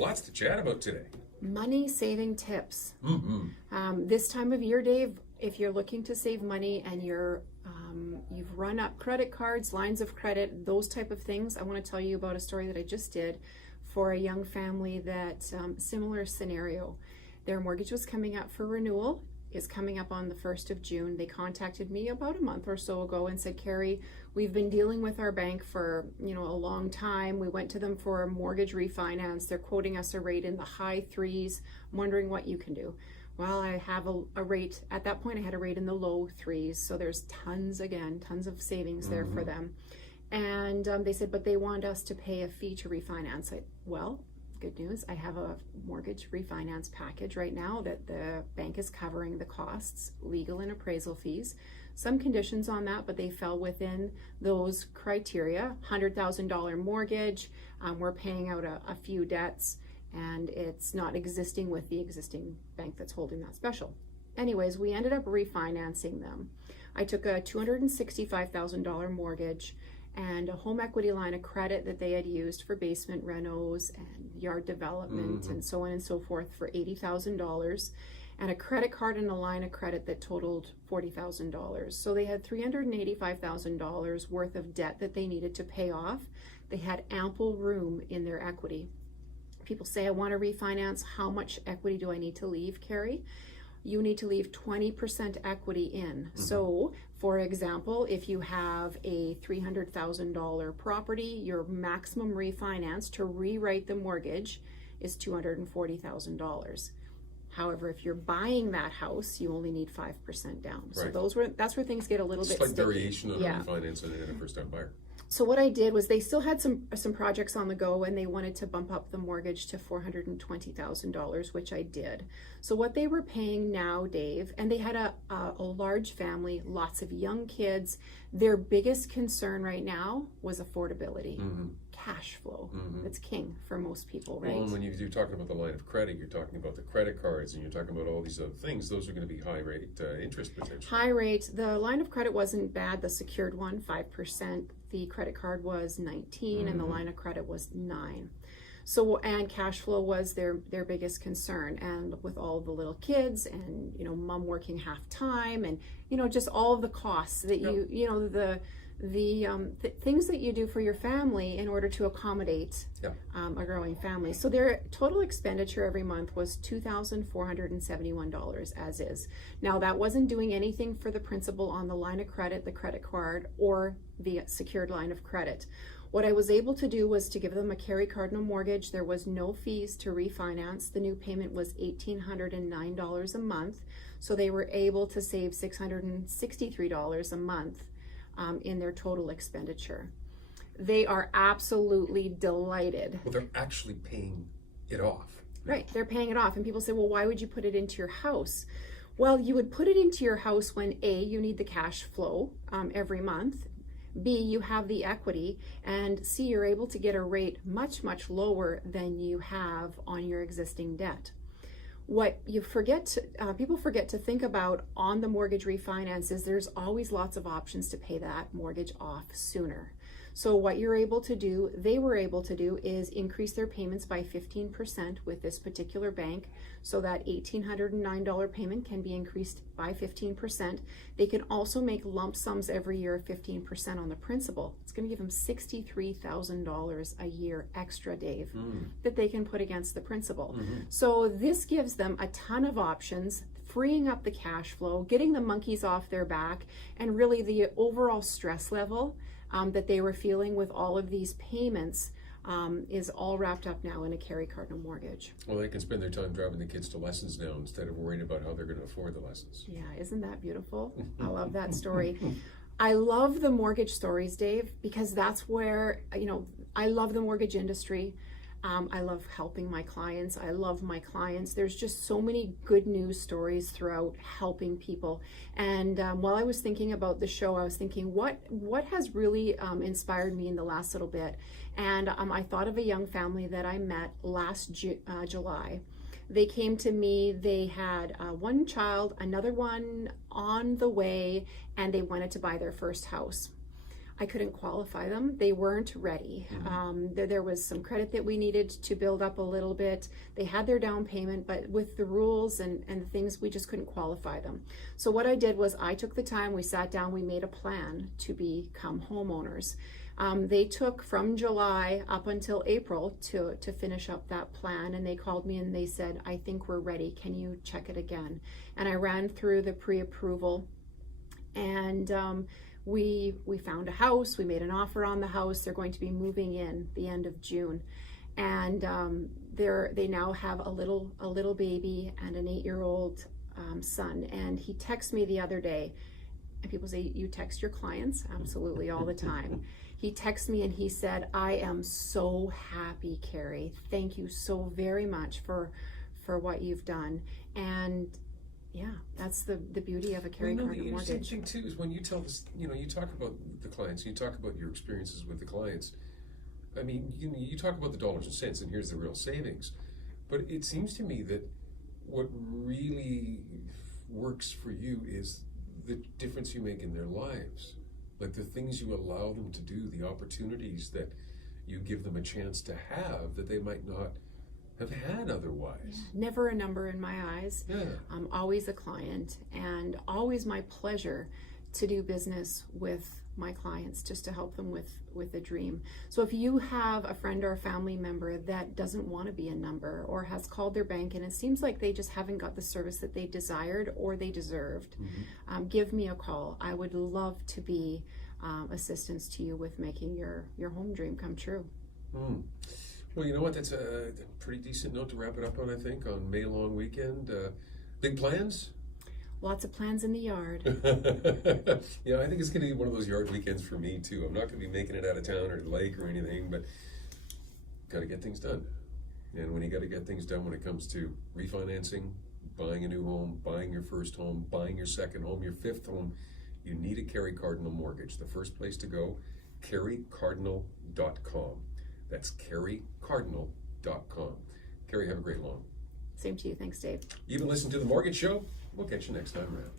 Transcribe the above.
lots to chat about today. Money saving tips. Mm-hmm. This time of year, Dave, if you're looking to save money and you've run up credit cards, lines of credit, those type of things, I want to tell you about a story that I just did for a young family that similar scenario. Their mortgage was coming up for renewal. Is coming up on the 1st of June. They contacted me about a month or so ago and said, Carrie, we've been dealing with our bank for a long time. We went to them for a mortgage refinance. They're quoting us a rate in the high threes. I'm wondering what you can do. Well, I have a rate, at that point I had a rate in the low threes. So there's tons of savings there for them. And they said, but they want us to pay a fee to refinance it. Well, good news, I have a mortgage refinance package right now that the bank is covering the costs, legal and appraisal fees. Some conditions on that, but they fell within those criteria. $100,000 mortgage, we're paying out a few debts, and it's not existing with the existing bank that's holding that special. Anyways, we ended up refinancing them. I took a $265,000 mortgage and a home equity line of credit that they had used for basement renos and yard development and so on and so forth for $80,000, and a credit card and a line of credit that totaled $40,000. So they had $385,000 worth of debt that they needed to pay off. They had ample room in their equity. People say, I want to refinance. How much equity do I need to leave, Carrie? You need to leave 20% equity in. So, for example, if you have a $300,000 property, your maximum refinance to rewrite the mortgage is $240,000. However, if you're buying that house, you only need 5% down. Right. So that's where things get a little bit slight sticky. variation on refinance and a first-time buyer. So what I did was they still had some projects on the go, and they wanted to bump up the mortgage to $420,000, which I did. So what they were paying now, Dave, and they had a large family, lots of young kids. Their biggest concern right now was affordability, cash flow. That's king for most people, right? Well, and when you're talking about the line of credit, you're talking about the credit cards, and you're talking about all these other things. Those are going to be high rate interest potential. High rate. The line of credit wasn't bad. The secured one, 5%. The credit card was 19 and the line of credit was 9. So, and cash flow was their biggest concern. And with all the little kids and, mom working half time and, just all of the costs that the things that you do for your family in order to accommodate a growing family. So their total expenditure every month was $2,471 as is. Now that wasn't doing anything for the principal on the line of credit, the credit card, or the secured line of credit. What I was able to do was to give them a Carrie Cardinal mortgage. There was no fees to refinance. The new payment was $1,809 a month. So they were able to save $663 a month in their total expenditure. They are absolutely delighted. Well, they're actually paying it off. Right, they're paying it off. And people say, well, why would you put it into your house? Well, you would put it into your house when A, you need the cash flow every month, B, you have the equity, and C, you're able to get a rate much, much lower than you have on your existing debt. What you people forget to think about on the mortgage refinance is there's always lots of options to pay that mortgage off sooner. So what they were able to do is increase their payments by 15% with this particular bank. So that $1,809 payment can be increased by 15%. They can also make lump sums every year of 15% on the principal. It's going to give them $63,000 a year extra, Dave, that they can put against the principal. So this gives them a ton of options, freeing up the cash flow, getting the monkeys off their back, and really the overall stress level that they were feeling with all of these payments is all wrapped up now in a Carrie Cardinal mortgage. Well, they can spend their time driving the kids to lessons now instead of worrying about how they're going to afford the lessons. Yeah, isn't that beautiful? I love that story. I love the mortgage stories, Dave, because that's where, I love the mortgage industry. I love helping my clients. I love my clients. There's just so many good news stories throughout helping people. And while I was thinking about the show, I was thinking, what has really inspired me in the last little bit? And I thought of a young family that I met last July. They came to me, they had one child, another one on the way, and they wanted to buy their first house. I couldn't qualify them. They weren't ready. There was some credit that we needed to build up a little bit. They had their down payment, but with the rules and things, we just couldn't qualify them. So what I did was I took the time, we sat down, we made a plan to become homeowners. They took from July up until April to finish up that plan, and they called me and they said, I think we're ready. Can you check it again? And I ran through the pre-approval, and we found a house. We made an offer on the house. They're going to be moving in the end of June, and they now have a little baby and an 8-year-old son. And he texted me the other day, and people say, you text your clients? Absolutely, all the time. He texted me and he said, I am so happy, Carrie. Thank you so very much for what you've done. And yeah, that's the beauty of a Carrie Cardinal mortgage. The interesting thing too is when you tell this, you talk about the clients, you talk about your experiences with the clients. I mean, you talk about the dollars and cents, and here's the real savings. But it seems to me that what really works for you is the difference you make in their lives. Like the things you allow them to do, the opportunities that you give them a chance to have that they might not have had otherwise. Yeah, never a number in my eyes. Yeah. I'm always a client, and always my pleasure to do business with my clients, just to help them with a dream. So if you have a friend or a family member that doesn't want to be a number, or has called their bank and it seems like they just haven't got the service that they desired or they deserved, give me a call. I would love to be assistance to you with making your home dream come true. Well, you know what? That's a pretty decent note to wrap it up on, I think, on May long weekend. Big plans? Lots of plans in the yard. Yeah, I think it's going to be one of those yard weekends for me, too. I'm not going to be making it out of town or the lake or anything, but got to get things done. And when you got to get things done when it comes to refinancing, buying a new home, buying your first home, buying your second home, your fifth home, you need a Carrie Cardinal mortgage. The first place to go, carriecardinal.com. That's carriecardinal.com. Carrie, have a great lawn. Same to you. Thanks, Dave. You've been listening to The Mortgage Show. We'll catch you next time around.